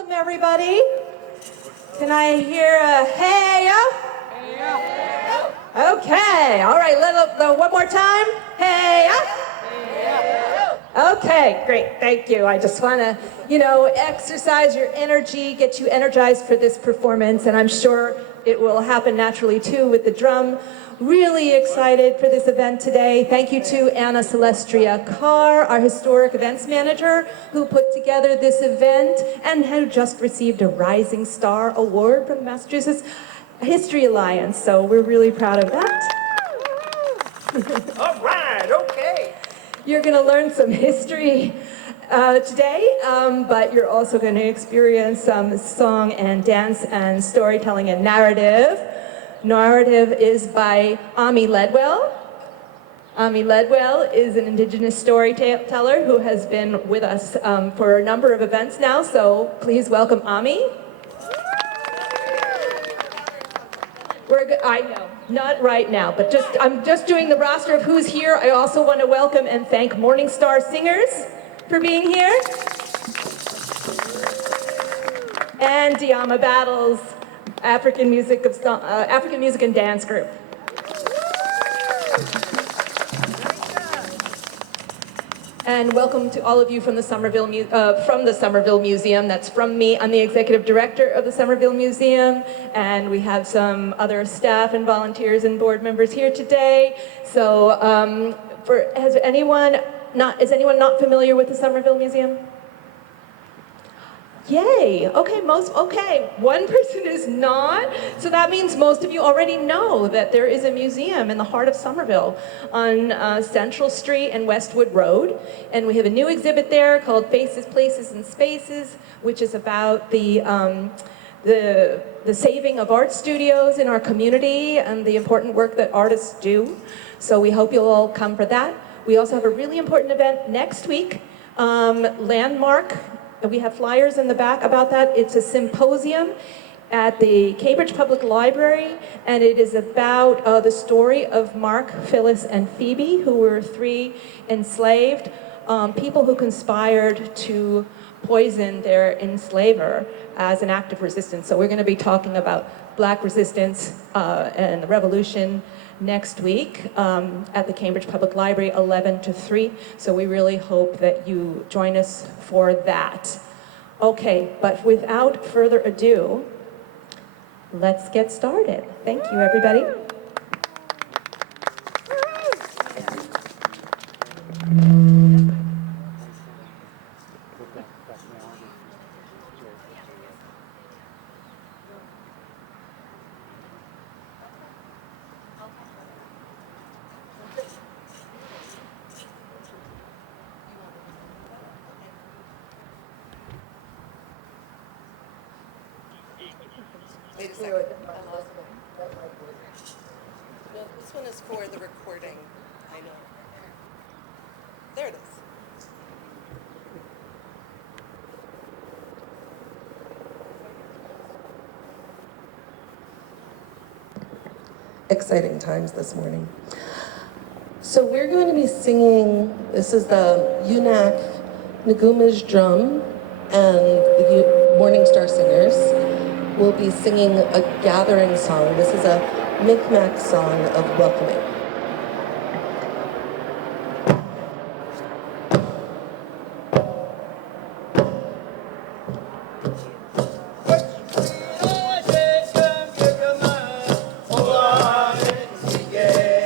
Welcome, everybody. Can I hear a hey? Okay, all right, one more time. Hey. Okay, great, thank you. I just want to, exercise your energy, get you energized for this performance, and I'm sure it will happen naturally too with the drum. Really excited for this event today. Thank you to Anna Celestria Carr, our historic events manager, who put together this event and who just received a Rising Star Award from the Massachusetts History Alliance. So we're really proud of that. All right, okay. You're going to learn some history today, but you're also going to experience some song and dance and storytelling and narrative. Narrative is by Ami Ledwell. Ami Ledwell is an Indigenous storyteller who has been with us for a number of events now, so please welcome Ami. I know, not right now, but I'm just doing the roster of who's here. I also want to welcome and thank Morning Star Singers for being here. And Diama Battles, African music and dance group. And welcome to all of you from the Somerville Museum. That's from me. I'm the executive director of the Somerville Museum, and we have some other staff and volunteers and board members here today. So, is anyone not familiar with the Somerville Museum? Yay, okay, one person is not, so that means most of you already know that there is a museum in the heart of Somerville on Central Street and Westwood Road, and we have a new exhibit there called Faces, Places, and Spaces, which is about the saving of art studios in our community and the important work that artists do, so we hope you'll all come for that. We also have a really important event next week, Landmark. We have flyers in the back about that. It's a symposium at the Cambridge Public Library, and it is about the story of Mark, Phyllis, and Phoebe, who were three enslaved people who conspired to poison their enslaver as an act of resistance. So we're going to be talking about Black resistance and the revolution next week at the Cambridge Public Library, 11 to 3. So we really hope that you join us for that. Okay, but without further ado, let's get started. Thank you, everybody. No, this one is for the recording. I know. There it is. Exciting times this morning. So we're going to be singing, this is the Unak Nagumish drum, and the Morning Star Singers will be singing a gathering song. This is a Mi'kmaq song of welcoming. Yeah.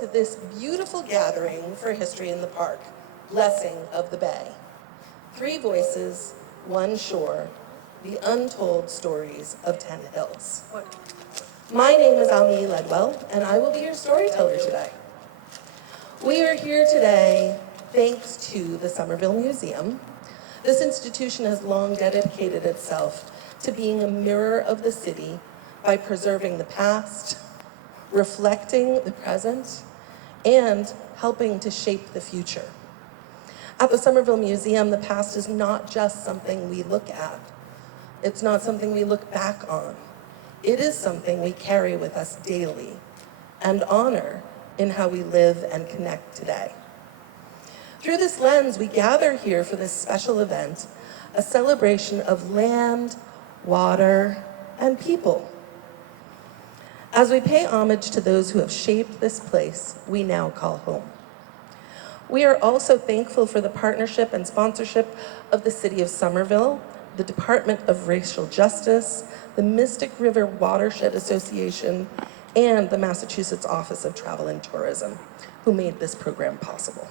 to this beautiful gathering for History in the Park, Blessing of the Bay. 3 voices, 1 shore, the untold stories of 10 hills. My name is Ami Ledwell, and I will be your storyteller today. We are here today thanks to the Somerville Museum. This institution has long dedicated itself to being a mirror of the city by preserving the past, reflecting the present, and helping to shape the future. At the Somerville Museum, the past is not just something we look at. It's not something we look back on. It is something we carry with us daily and honor in how we live and connect today. Through this lens, we gather here for this special event, a celebration of land, water, and people. As we pay homage to those who have shaped this place we now call home. We are also thankful for the partnership and sponsorship of the City of Somerville, the Department of Racial Justice, the Mystic River Watershed Association, and the Massachusetts Office of Travel and Tourism, who made this program possible.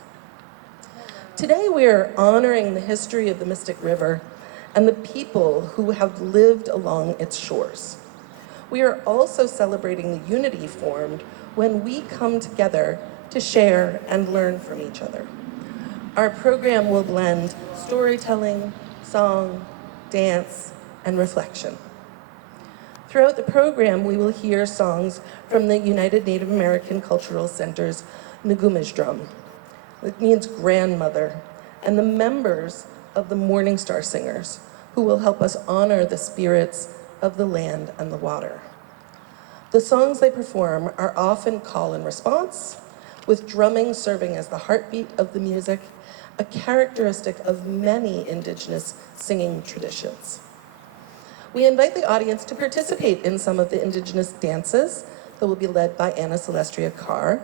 Today we are honoring the history of the Mystic River and the people who have lived along its shores. We are also celebrating the unity formed when we come together to share and learn from each other. Our program will blend storytelling, song, dance, and reflection. Throughout the program, we will hear songs from the United Native American Cultural Center's Ngumish drum. It means grandmother, and the members of the Morning Star Singers, who will help us honor the spirits of the land and the water. The songs they perform are often call and response, with drumming serving as the heartbeat of the music, a characteristic of many Indigenous singing traditions. We invite the audience to participate in some of the Indigenous dances that will be led by Anna Celestria Carr,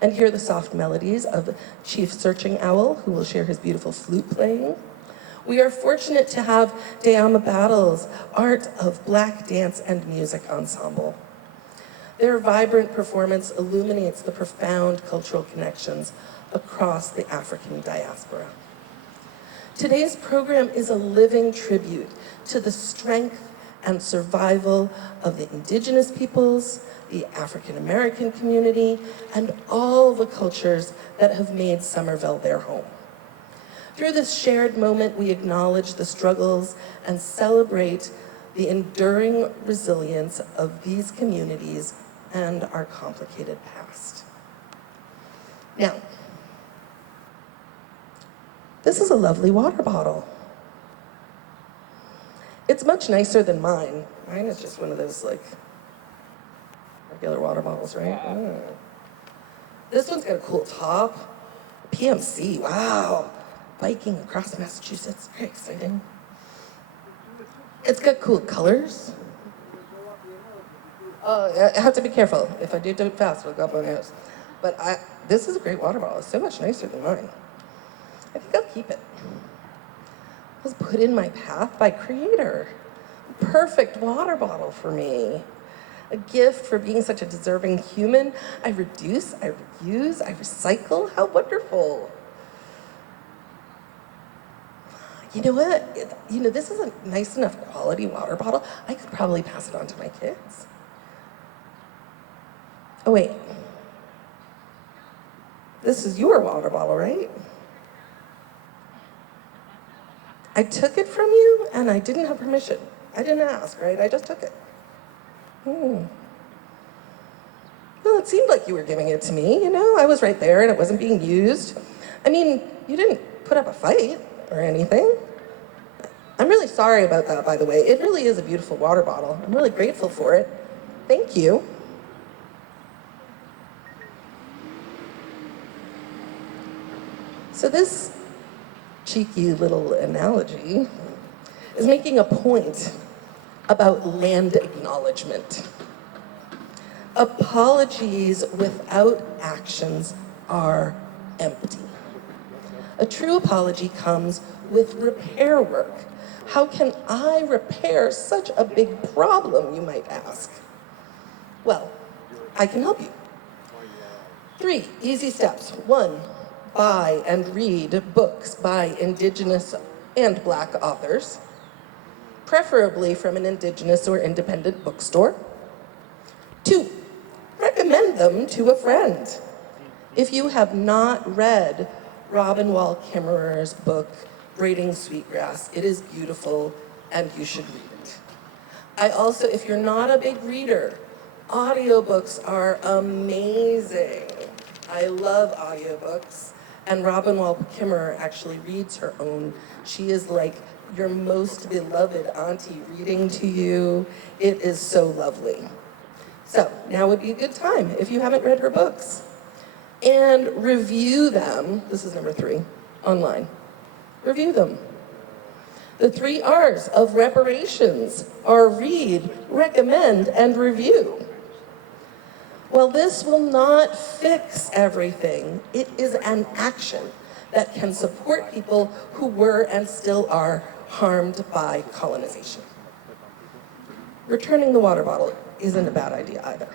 and hear the soft melodies of Chief Searching Owl, who will share his beautiful flute playing. We are fortunate to have Deama Battle's Art of Black Dance and Music Ensemble. Their vibrant performance illuminates the profound cultural connections across the African diaspora. Today's program is a living tribute to the strength and survival of the Indigenous peoples, the African American community, and all the cultures that have made Somerville their home. Through this shared moment, we acknowledge the struggles and celebrate the enduring resilience of these communities and our complicated past. Now, this is a lovely water bottle. It's much nicer than mine. Mine is just one of those like regular water bottles, right? This one's got a cool top. PMC, wow. Biking across Massachusetts, very exciting. It's got cool colors. I have to be careful. If I do it fast, it'll go up my nose. But this is a great water bottle. It's so much nicer than mine. I think I'll keep it. It was put in my path by Creator. Perfect water bottle for me. A gift for being such a deserving human. I reduce, I reuse, I recycle. How wonderful. You know what? This is a nice enough quality water bottle. I could probably pass it on to my kids. Oh, wait. This is your water bottle, right? I took it from you and I didn't have permission. I didn't ask, right? I just took it. Well, it seemed like you were giving it to me, I was right there and it wasn't being used. I mean, you didn't put up a fight or anything. I'm really sorry about that, by the way. It really is a beautiful water bottle. I'm really grateful for it. Thank you. So this cheeky little analogy is making a point about land acknowledgement. Apologies without actions are empty. A true apology comes with repair work. How can I repair such a big problem, you might ask? Well, I can help you. 3, easy steps. 1, buy and read books by Indigenous and Black authors, preferably from an Indigenous or independent bookstore. 2, recommend them to a friend. If you have not read Robin Wall Kimmerer's book, Braiding Sweetgrass, it is beautiful and you should read it. I also, if you're not a big reader, audiobooks are amazing. I love audiobooks. And Robin Wall Kimmerer actually reads her own. She is like your most beloved auntie reading to you. It is so lovely. So now would be a good time if you haven't read her books. And review them. This is number 3, online. Review them. The 3 R's of reparations are read, recommend, and review. While this will not fix everything, it is an action that can support people who were and still are harmed by colonization. Returning the water bottle isn't a bad idea either.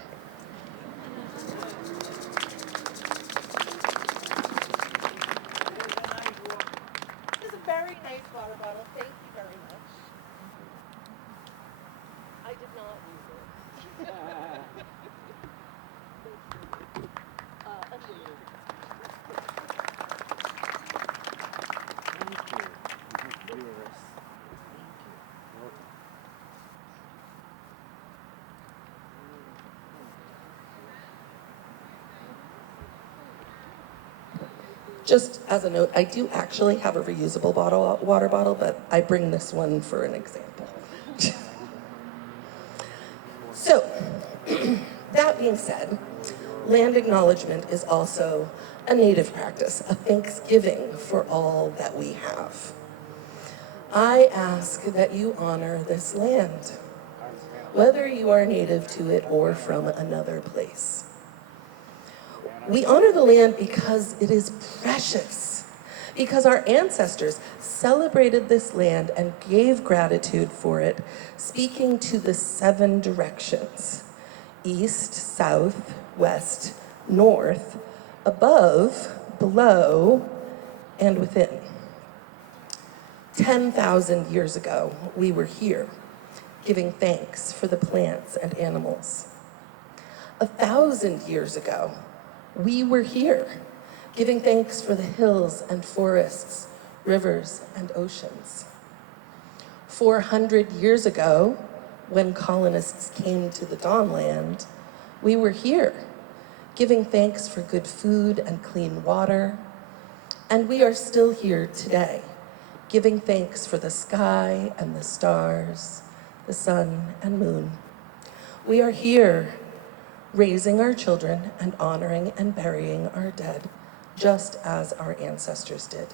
It's a very nice water bottle. Thank you very much. I did not use it. Just as a note, I do actually have a reusable water bottle, but I bring this one for an example. So, that being said, land acknowledgement is also a Native practice, a thanksgiving for all that we have. I ask that you honor this land, whether you are native to it or from another place. We honor the land because it is precious, because our ancestors celebrated this land and gave gratitude for it, speaking to the 7 directions: east, south, west, north, above, below, and within. 10,000 years ago, we were here, giving thanks for the plants and animals. 1,000 years ago, we were here, giving thanks for the hills and forests, rivers and oceans. 400 years ago, when colonists came to the Dawnland, we were here, giving thanks for good food and clean water. And we are still here today, giving thanks for the sky and the stars, the sun and moon. We are here, raising our children and honoring and burying our dead, just as our ancestors did.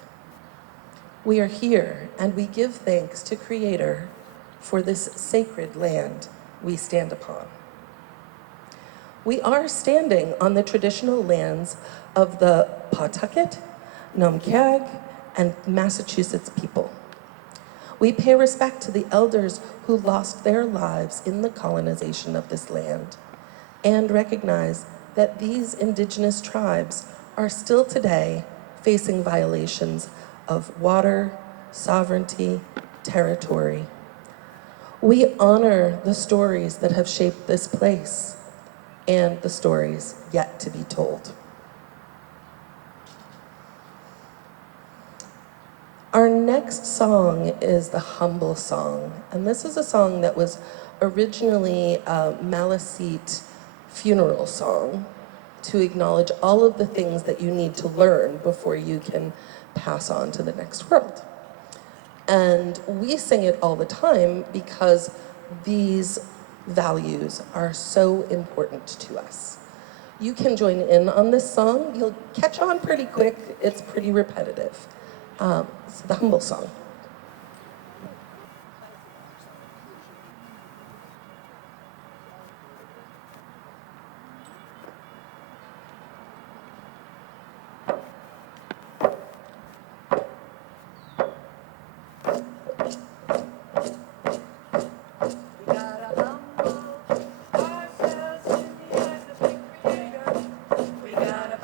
We are here and we give thanks to Creator for this sacred land we stand upon. We are standing on the traditional lands of the Pawtucket, Namkag, and Massachusetts people. We pay respect to the elders who lost their lives in the colonization of this land, and recognize that these Indigenous tribes are still today facing violations of water, sovereignty, territory. We honor the stories that have shaped this place and the stories yet to be told. Our next song is the Humble Song, and this is a song that was originally a Maliseet funeral song to acknowledge all of the things that you need to learn before you can pass on to the next world. And we sing it all the time because these values are so important to us. You can join in on this song. You'll catch on pretty quick. It's pretty repetitive. It's the Humble Song. Ourselves in the eyes of the Creator. We gotta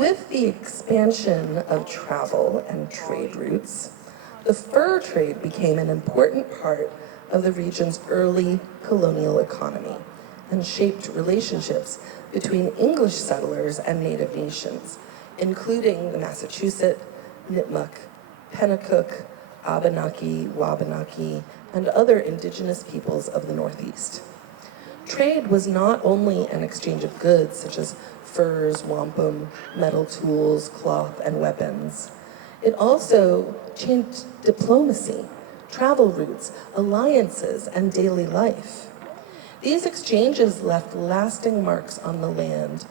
With the expansion of travel and trade routes, the fur trade became an important part of the region's early colonial economy and shaped relationships between English settlers and native nations, including the Massachusetts, Nipmuc, Pennacook, Abenaki, Wabanaki, and other indigenous peoples of the Northeast. Trade was not only an exchange of goods such as furs, wampum, metal tools, cloth, and weapons. It also changed diplomacy, travel routes, alliances, and daily life. These exchanges left lasting marks on the land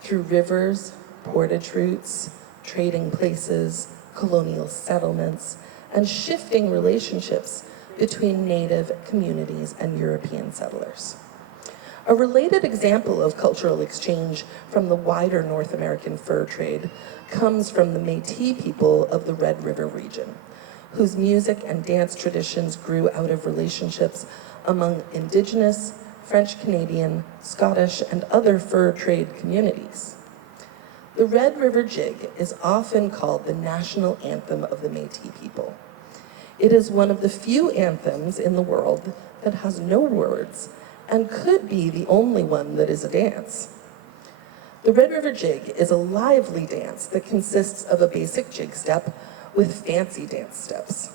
through rivers, portage routes, trading places, colonial settlements, and shifting relationships between native communities and European settlers. A related example of cultural exchange from the wider North American fur trade comes from the Métis people of the Red River region, whose music and dance traditions grew out of relationships among Indigenous, French-Canadian, Scottish, and other fur trade communities. The Red River Jig is often called the national anthem of the Métis people. It is one of the few anthems in the world that has no words and could be the only one that is a dance. The Red River Jig is a lively dance that consists of a basic jig step with fancy dance steps.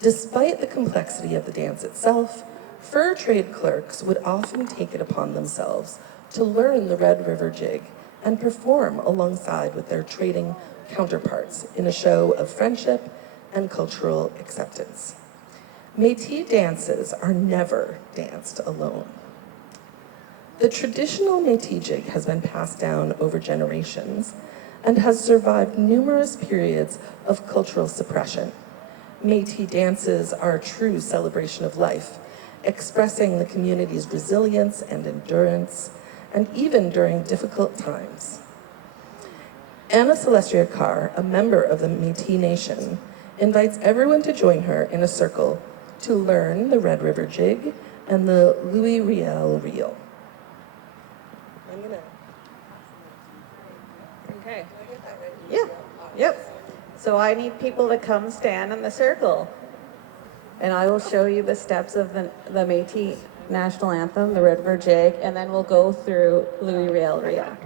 Despite the complexity of the dance itself, fur trade clerks would often take it upon themselves to learn the Red River Jig and perform alongside with their trading counterparts in a show of friendship and cultural acceptance. Métis dances are never danced alone. The traditional Métis jig has been passed down over generations and has survived numerous periods of cultural suppression. Métis dances are a true celebration of life, expressing the community's resilience and endurance, and even during difficult times. Anna Celestia Carr, a member of the Métis Nation, invites everyone to join her in a circle to learn the Red River Jig and the Louis Riel Reel. I'm gonna. Okay. Yeah. Yep. So I need people to come stand in the circle. And I will show you the steps of the Métis national anthem, the Red River Jig, and then we'll go through Louis Riel Reel.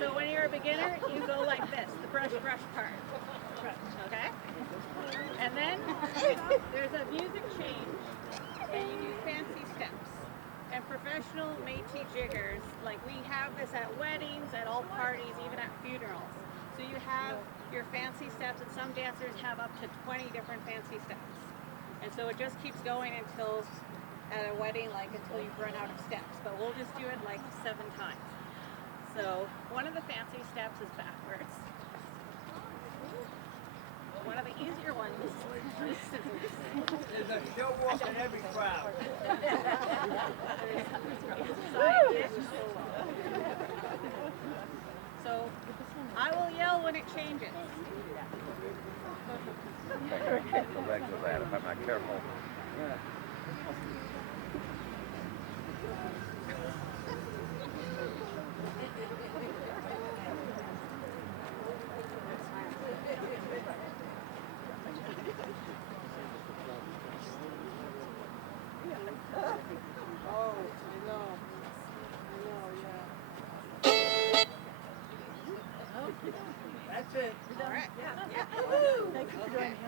So when you're a beginner, you go like this, the brush part, okay? And then there's a music change, and you do fancy steps. And professional Métis jiggers, like we have this at weddings, at all parties, even at funerals. So you have your fancy steps, and some dancers have up to 20 different fancy steps. And so it just keeps going until, at a wedding, like until you've run out of steps. But we'll just do it like 7 times. So one of the fancy steps is backwards. One of the easier ones is scissors. There's a show walk in every crowd. Side dish. So I will yell when it changes. Go back to that if I'm not careful. That's it. All right. Yeah. Thank you for joining us.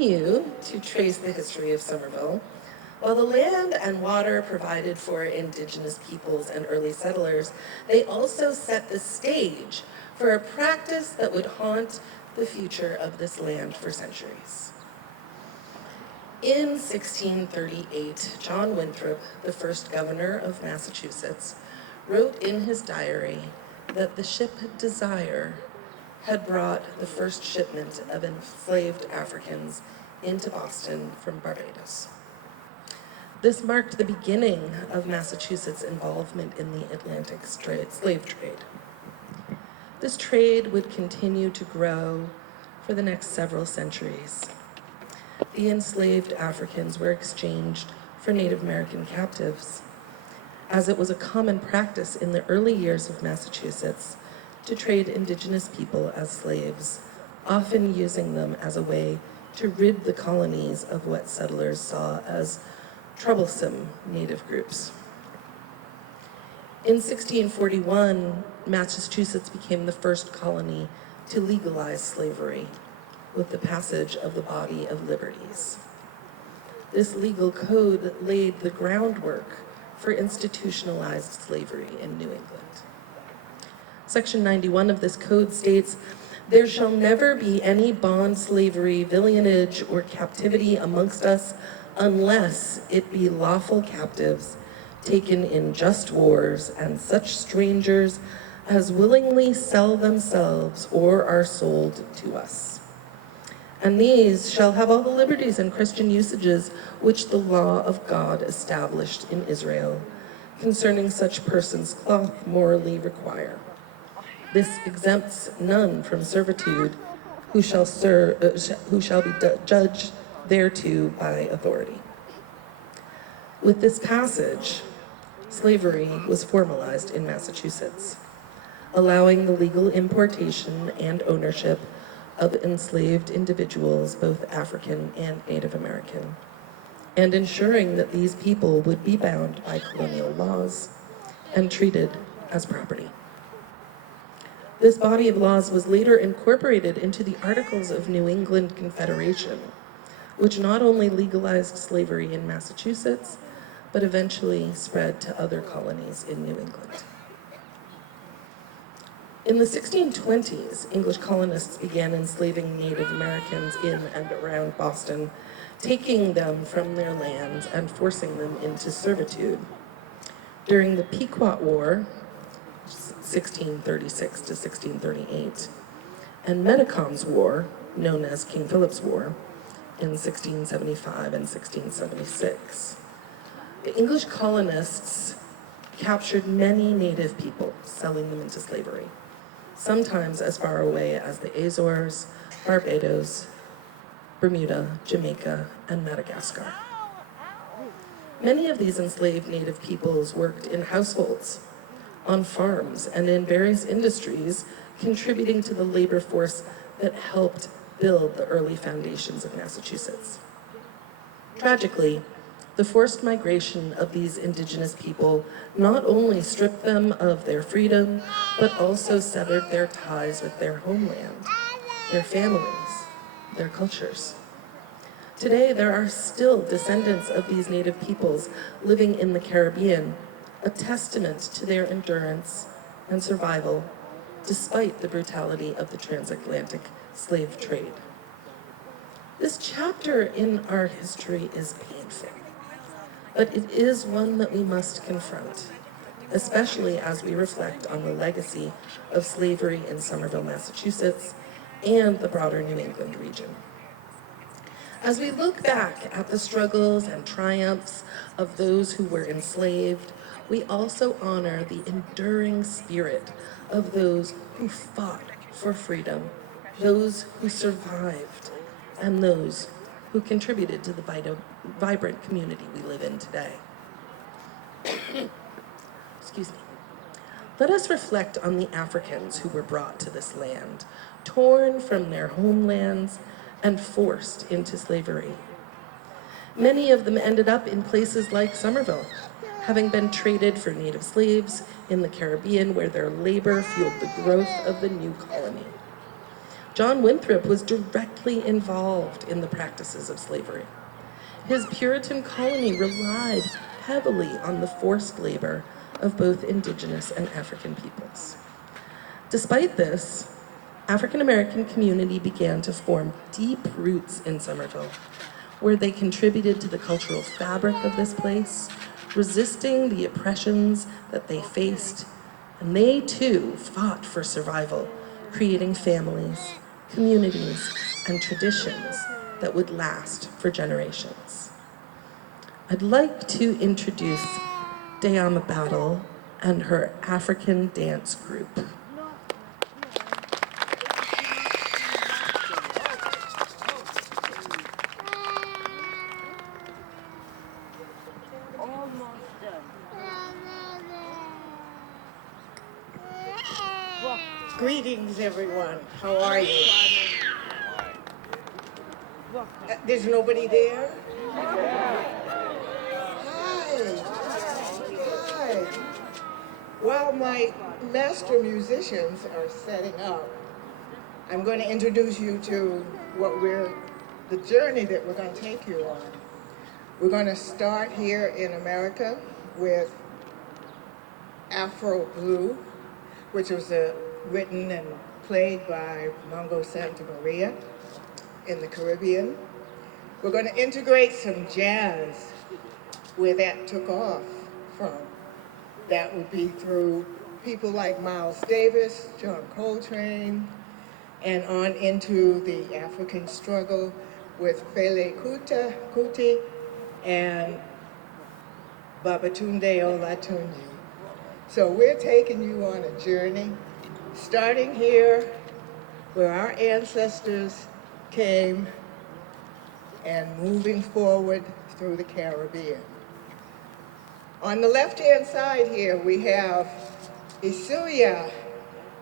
continue to trace the history of Somerville, while the land and water provided for Indigenous peoples and early settlers, they also set the stage for a practice that would haunt the future of this land for centuries. In 1638, John Winthrop, the first governor of Massachusetts, wrote in his diary that the ship Desire had brought the first shipment of enslaved Africans into Boston from Barbados. This marked the beginning of Massachusetts' involvement in the Atlantic slave trade. This trade would continue to grow for the next several centuries. The enslaved Africans were exchanged for Native American captives, as it was a common practice in the early years of Massachusetts to trade Indigenous people as slaves, often using them as a way to rid the colonies of what settlers saw as troublesome Native groups. In 1641, Massachusetts became the first colony to legalize slavery with the passage of the Body of Liberties. This legal code laid the groundwork for institutionalized slavery in New England. Section 91 of this code states, "There shall never be any bond slavery, villeinage, or captivity amongst us, unless it be lawful captives, taken in just wars, and such strangers as willingly sell themselves or are sold to us. And these shall have all the liberties and Christian usages which the law of God established in Israel, concerning such persons cloth morally require. This exempts none from servitude who shall be judged thereto by authority." With this passage, slavery was formalized in Massachusetts, allowing the legal importation and ownership of enslaved individuals, both African and Native American, and ensuring that these people would be bound by colonial laws and treated as property. This body of laws was later incorporated into the Articles of New England Confederation, which not only legalized slavery in Massachusetts, but eventually spread to other colonies in New England. In the 1620s, English colonists began enslaving Native Americans in and around Boston, taking them from their lands and forcing them into servitude. During the Pequot War, 1636 to 1638, and Metacom's War, known as King Philip's War, in 1675 and 1676. The English colonists captured many native people, selling them into slavery, sometimes as far away as the Azores, Barbados, Bermuda, Jamaica, and Madagascar. Many of these enslaved native peoples worked in households, on farms, and in various industries, contributing to the labor force that helped build the early foundations of Massachusetts. Tragically, the forced migration of these Indigenous people not only stripped them of their freedom, but also severed their ties with their homeland, their families, their cultures. Today, there are still descendants of these native peoples living in the Caribbean, a testament to their endurance and survival despite the brutality of the transatlantic slave trade. This chapter in our history is painful, but it is one that we must confront, especially as we reflect on the legacy of slavery in Somerville, Massachusetts, and the broader New England region. As we look back at the struggles and triumphs of those who were enslaved, we also honor the enduring spirit of those who fought for freedom, those who survived, and those who contributed to the vibrant community we live in today. Excuse me. Let us reflect on the Africans who were brought to this land, torn from their homelands and forced into slavery. Many of them ended up in places like Somerville, having been traded for native slaves in the Caribbean, where their labor fueled the growth of the new colony. John Winthrop was directly involved in the practices of slavery. His Puritan colony relied heavily on the forced labor of both Indigenous and African peoples. Despite this, African American community began to form deep roots in Somerville, where they contributed to the cultural fabric of this place, resisting the oppressions that they faced, and they too fought for survival, creating families, communities, and traditions that would last for generations. I'd like to introduce Dayama Battle and her African dance group. Greetings, everyone. How are you? There's nobody there? Hi. Hi. While my master musicians are setting up, I'm going to introduce you to the journey that we're going to take you on. We're going to start here in America with Afro Blue, which was written and played by Mongo Santa Maria in the Caribbean. We're going to integrate some jazz where that took off from. That would be through people like Miles Davis, John Coltrane, and on into the African struggle with Fela Kuti and Babatunde Olatunji. So we're taking you on a journey, starting here where our ancestors came and moving forward through the Caribbean. On the left-hand side here, we have Isuya,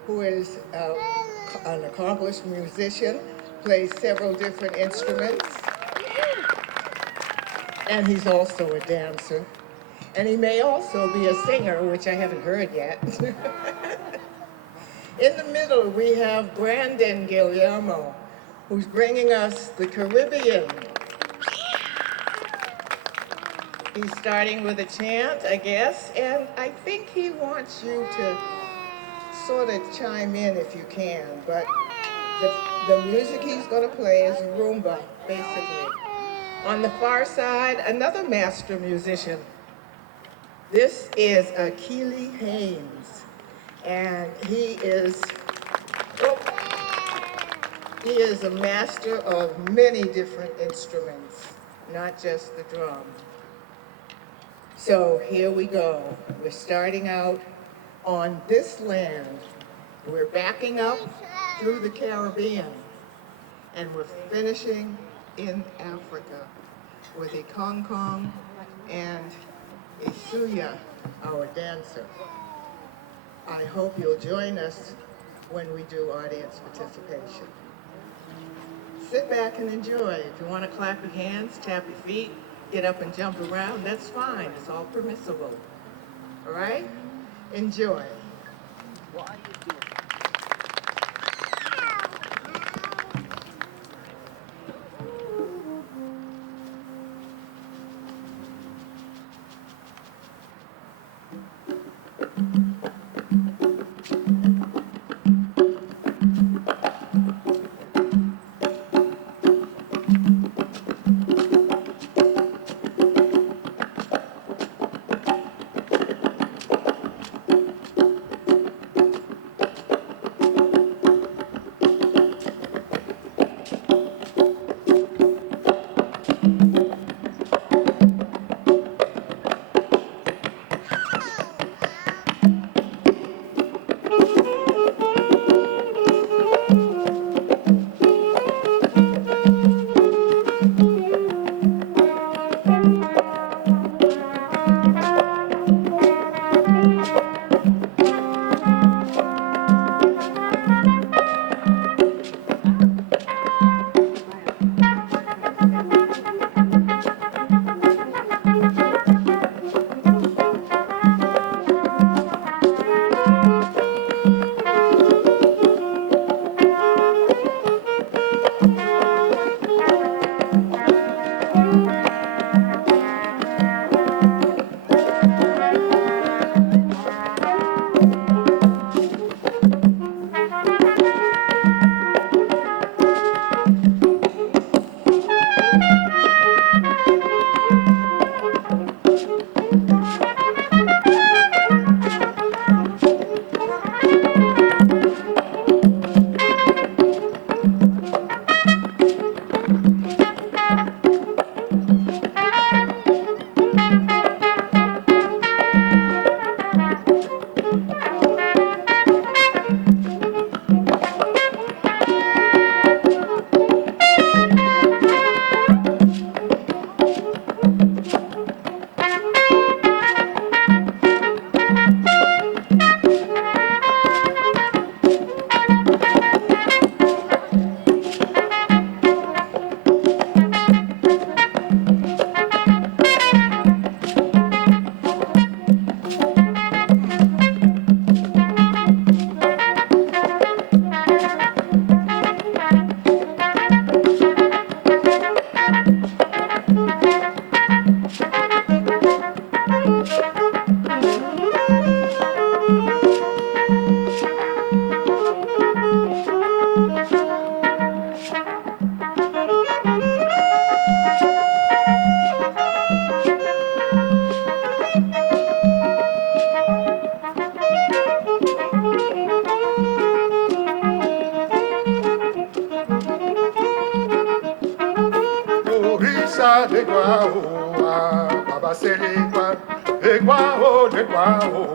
who is an accomplished musician, plays several different instruments, and he's also a dancer. And he may also be a singer, which I haven't heard yet. In the middle, we have Brandon Guillermo, who's bringing us the Caribbean. He's starting with a chant, I guess, and I think he wants you to sort of chime in if you can, but the music he's going to play is rumba, basically. On the far side, another master musician. This is Akili Haynes, and he is a master of many different instruments, not just the drum. So here we go. We're starting out on this land. We're backing up through the Caribbean, and we're finishing in Africa with a Kong and Isuya, our dancer. I hope you'll join us when we do audience participation. Sit back and enjoy. If you want to clap your hands, tap your feet, get up and jump around, that's fine. It's all permissible. All right? Enjoy. Baba Selegua, Legua, oh, Legua, oh,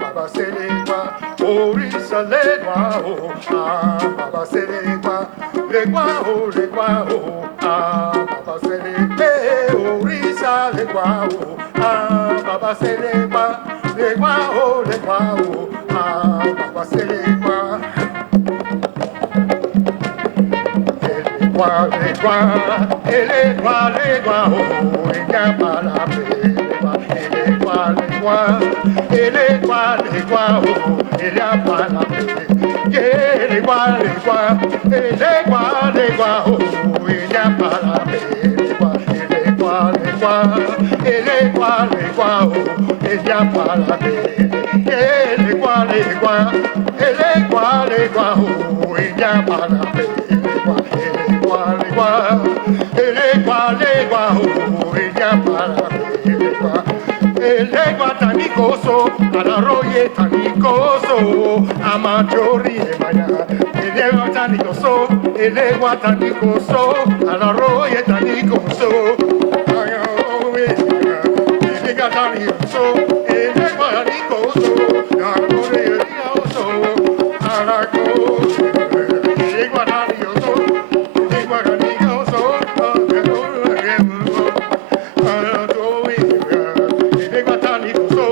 Baba Selegua, Orisa Legua, oh, Baba Selegua, Legua, oh, Baba Selegua, Orisa Legua, oh, Baba Selegua, Legua, oh, Baba Selegua. Amajori emaya, elewa tanikoso, elewa tanikoso, alaroye tanikoso, ayo elega tanikoso, elewa tanikoso, alaroye tanikoso, alako, elega tanikoso, elega tanikoso, alaroye, elega tanikoso.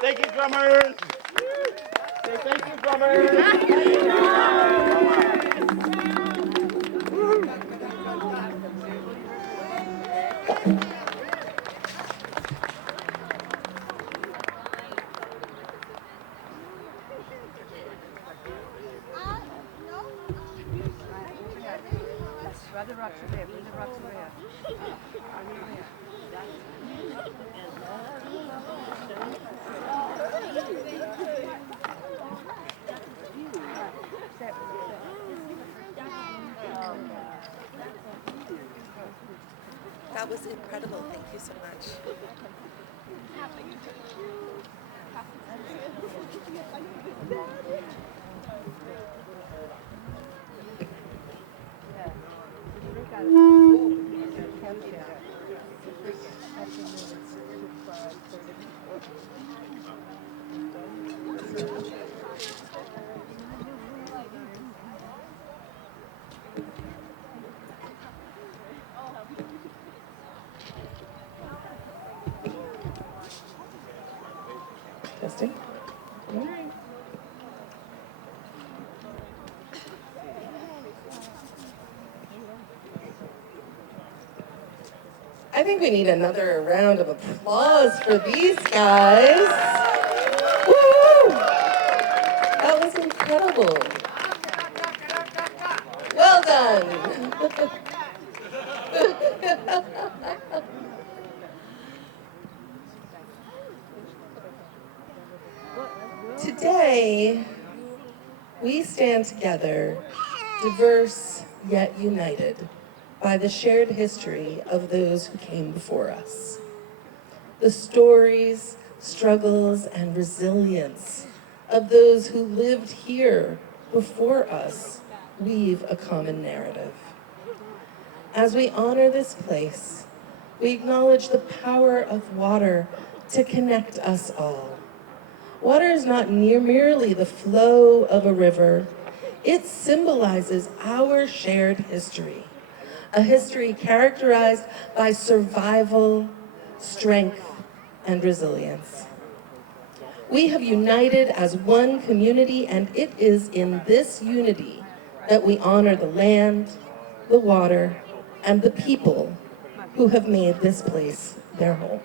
Thank you, drummers. Say thank you, drummers. That was incredible. Thank you so much. Testing. All right. I think we need another round of applause for these guys. Woo! That was incredible. Well done. Today, we stand together, diverse yet united, by the shared history of those who came before us. The stories, struggles, and resilience of those who lived here before us weave a common narrative. As we honor this place, we acknowledge the power of water to connect us all. Water is not merely the flow of a river. It symbolizes our shared history, a history characterized by survival, strength, and resilience. We have united as one community, and it is in this unity that we honor the land, the water, and the people who have made this place their home.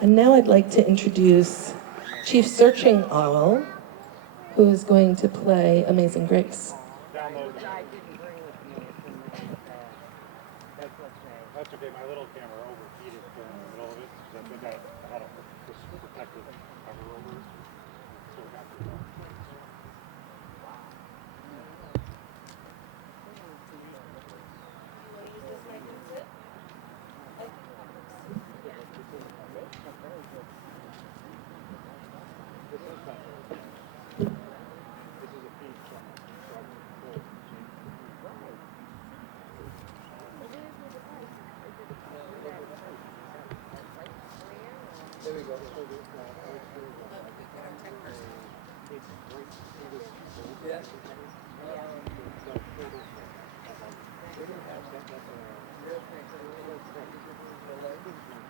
And now I'd like to introduce Chief Searching Owl, who is going to play Amazing Grace. That's okay, my little camera overheated during the middle of it. I think I had this protective cover over it. So we have to go.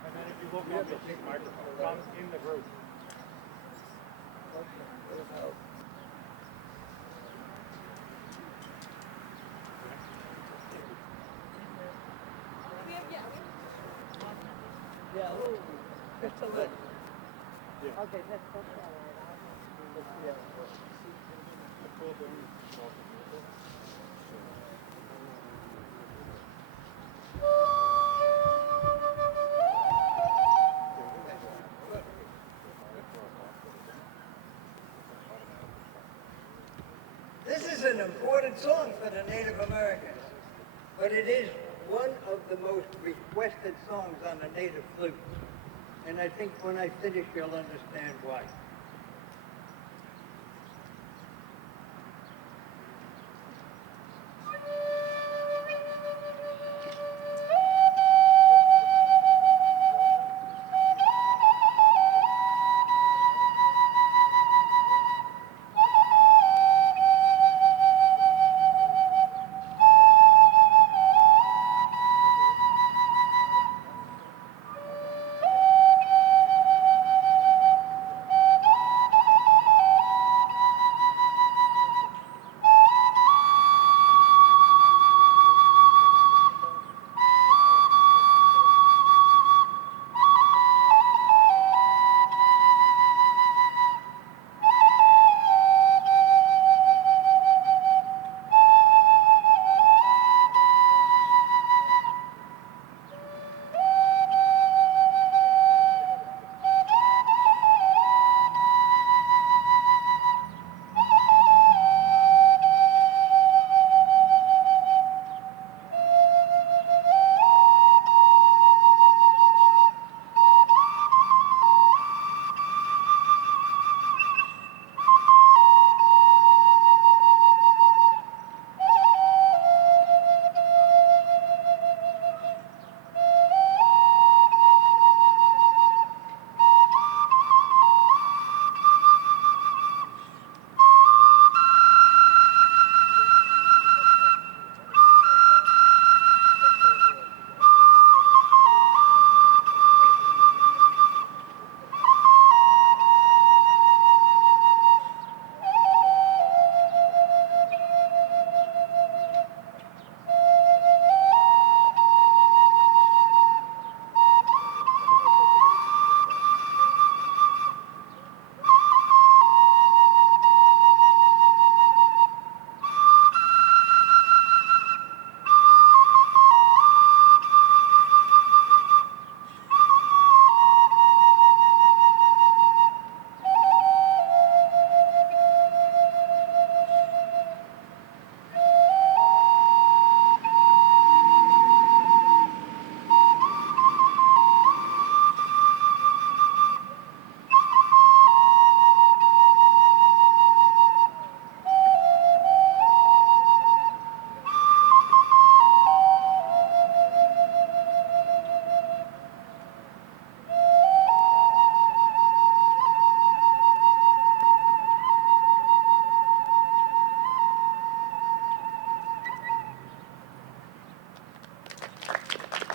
And then if you look up the big microphone, comes in the group. This is an important song for the Native Americans, but it is one of the most requested songs on the native flute. And I think when I finish, you'll understand why.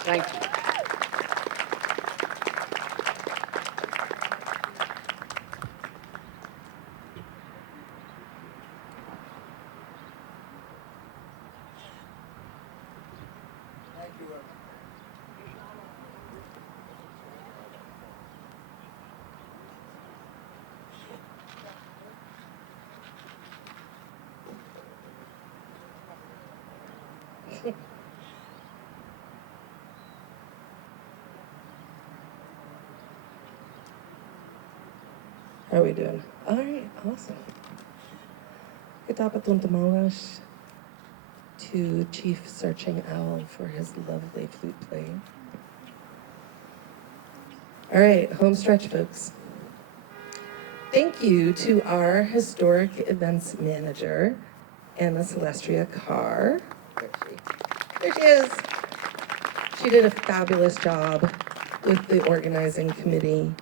Thank you. Thank you. How are we doing? All right, awesome. Katapaton Tamawash to Chief Searching Owl for his lovely flute playing. All right, home stretch, folks. Thank you to our historic events manager, Anna Celestria Carr. There she is. She did a fabulous job with the organizing committee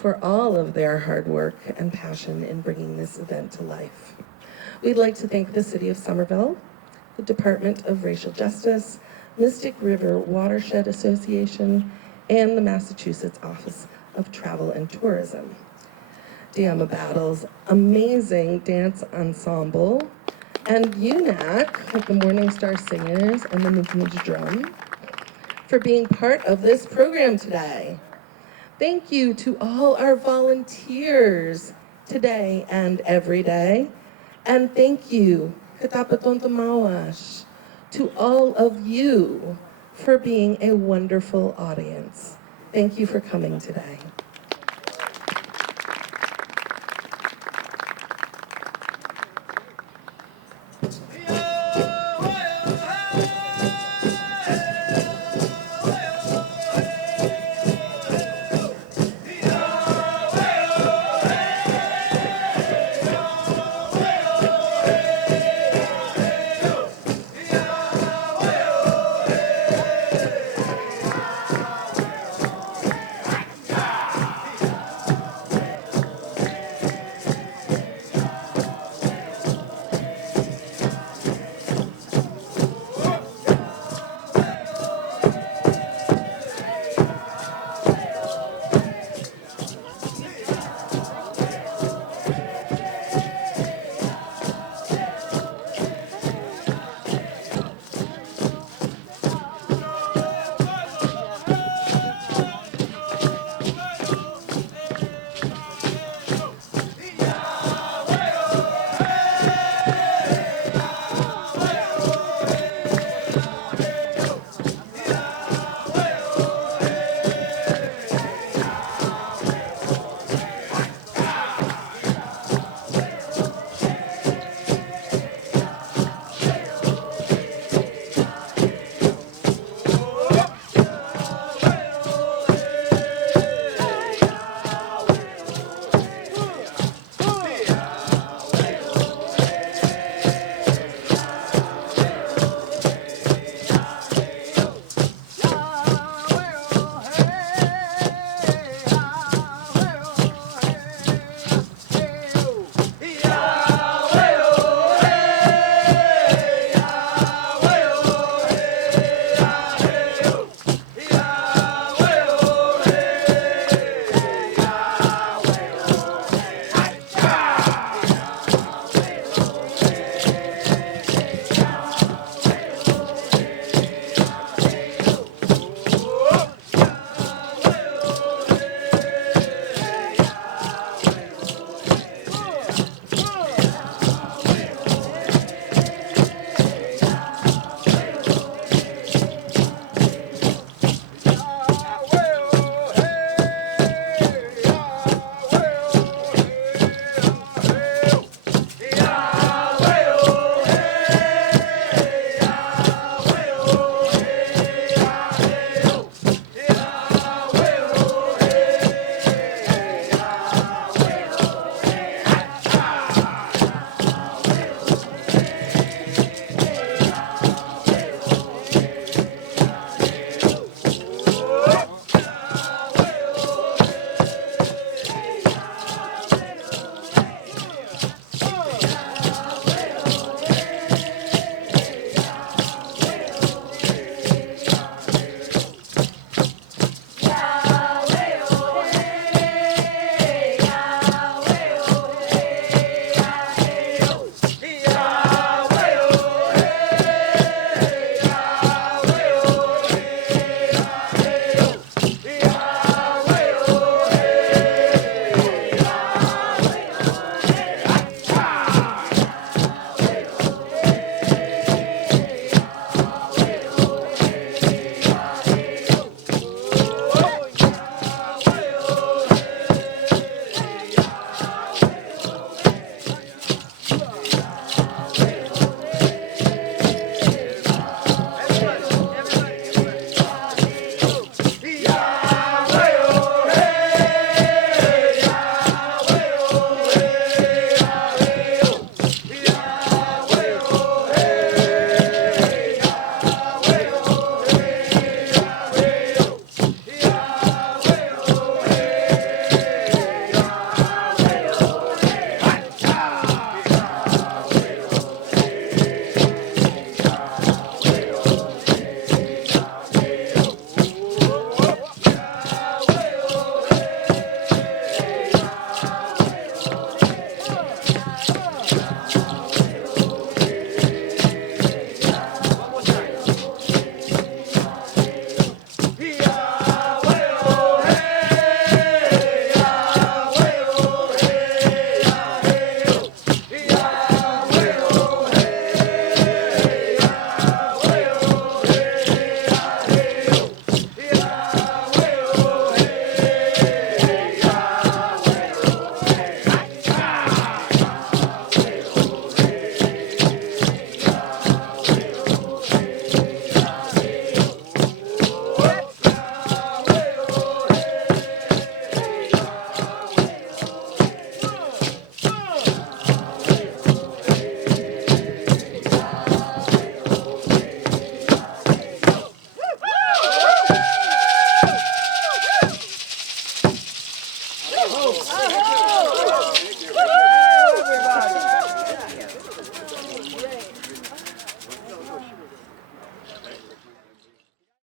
for all of their hard work and passion in bringing this event to life. We'd like to thank the City of Somerville, the Department of Racial Justice, Mystic River Watershed Association, and the Massachusetts Office of Travel and Tourism. Diama Battle's amazing dance ensemble, and UNAC, like the Morning Star Singers and the Movement Drum, for being part of this program today. Thank you to all our volunteers today and every day. And thank you, Katapaton Tamawash, to all of you for being a wonderful audience. Thank you for coming today.